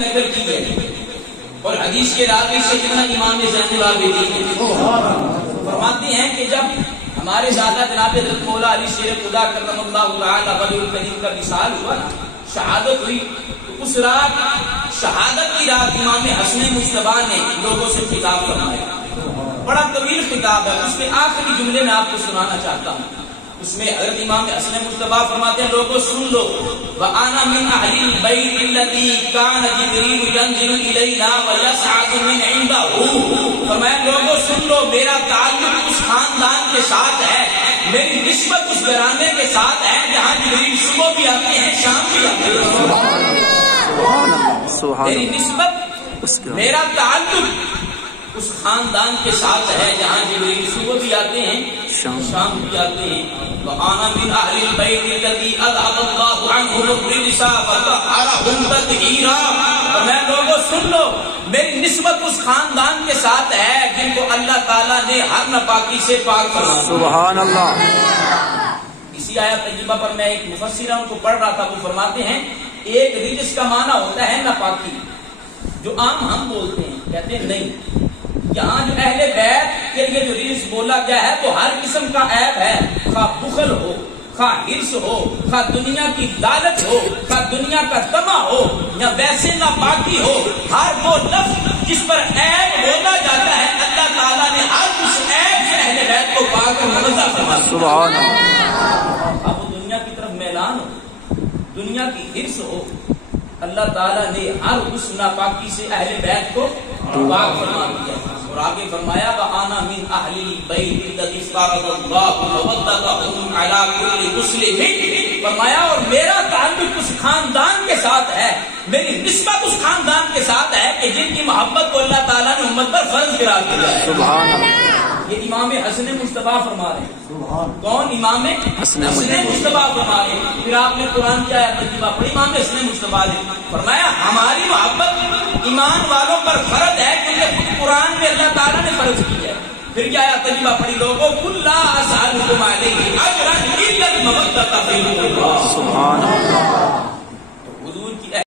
نقل کی ہے اور حدیث کے راوی سیدنا امام زین العابدین فرماتے ہیں کہ جب ہمارے دادا جناب حضرت مولا علی شیر خدا کرم اللہ تعالی ولی الکریم کا وصال ہوا نا، شہادت ہوئی، تو اس رات شہادت کی رات امام حسن مجتبیٰ نے لوگوں سے خطاب فرمایا، بڑا طویل خطاب ہے، اس کے آخری جملے میں آپ کو سنانا چاہتا ہوں۔ اس میں حضرت امام حسن مجتبیٰ فرماتے ہیں لوگوں سن لو، وَأَنَا مِنْ أَهْلِ الْبَيْتِ الَّذِي كَانَ جِبْرِيلُ يَنزِلُ إِلَيْنَا وَيَصْعَدُ مِنْ عِنْدَهُ، فرمایا لوگوں سن لو، میرا تعلق اس خاندان کے ساتھ ہے، میری نسبت اس گھرانے کے ساتھ ہے جہاں جبریل صبح بھی آتے ہیں شام بھی آتے ہیں، میری نسبت میرا تعلق اس خاندان کے ساتھ ہے جہاں جبریل صبح بھی آتے ہیں شام بھی آتے ہیں۔ وَأَنَا مِنْ أَهْلِ الْبَيْتِ الَّذِي أَذْهَبَ اللَّهُ عَنْهُمُ الرِّجْسَ وَطَهَّرَهُمْ تَطْهِيرًا، اور میں لوگوں سن لو، میری نسبت اس خاندان کے ساتھ ہے جن کو اللہ تعالیٰ نے ہر ناپاکی سے پاک فرمایا۔ سبحان اللہ۔ اسی آیت طیبہ پر میں ایک مفسر ان کو پڑھ رہا تھا، وہ فرماتے ہیں ایک رجس کا معنی ہوتا ہے ناپاکی، جو عام ہم بولتے ہیں، کہتے ہیں نہیں، یہاں جو اہل بیت کے لیے جو رجس بولا گیا ہے تو ہر قسم کا عیب ہے، خواہ بخل ہو، خواہ حرص ہو، خواہ دنیا کی لالچ ہو، خواہ دنیا کا طمع ہو، یا ویسے ناپاکی ہو، ہر وہ لفظ جس پر عیب بولا جاتا ہے اللہ تعالیٰ نے ہر اس عیب سے اہل بیت کو پاک اور منزہ فرمایا۔ سبحان اللہ۔ اب وہ دنیا کی طرف میلان ہو، دنیا کی حرص ہو، اللہ تعالیٰ نے ہر اس ناپاکی سے اہل بیت کو پاک فرما دیا، اور آگے فرمایا وَأَنَا مِنْ أَهْلِ الْبَيْتِ الَّذِي افْتَرَضَ اللَّهُ مَوَدَّتَهُمْ عَلَىٰ كُلِّ مُسْلِمٍ، فرمایا اور میرا تعلق اس خاندان کے ساتھ ہے، میری نسبت اس خاندان کے ساتھ ہے کہ جن کی محبت کو اللہ تعالیٰ نے امت پر فرض قرار دیا ہے۔ سبحان اللہ۔ یہ امام حسن مجتبیٰ فرما رہے ہیں، کون؟ امام حسن مجتبیٰ فرما رہے ہیں۔ پھر آپ نے قرآن کی آیت ترجمہ پڑھی، امام حسن مجتبیٰ نے فرمایا ہماری محبت ایمان والوں پر فرض ہے کیونکہ خود قرآن میں اللہ تعالیٰ نے فرض کی ہے۔ پھر کیا آیت ترجمہ پڑھی لوگوں، قُل لَا أَسْأَلُكُمْ عَلَيْهِ أَجْرًا إِلَّا الْمَوَدَّةَ فِي الْقُرْبَىٰ۔ سبحان اللہ۔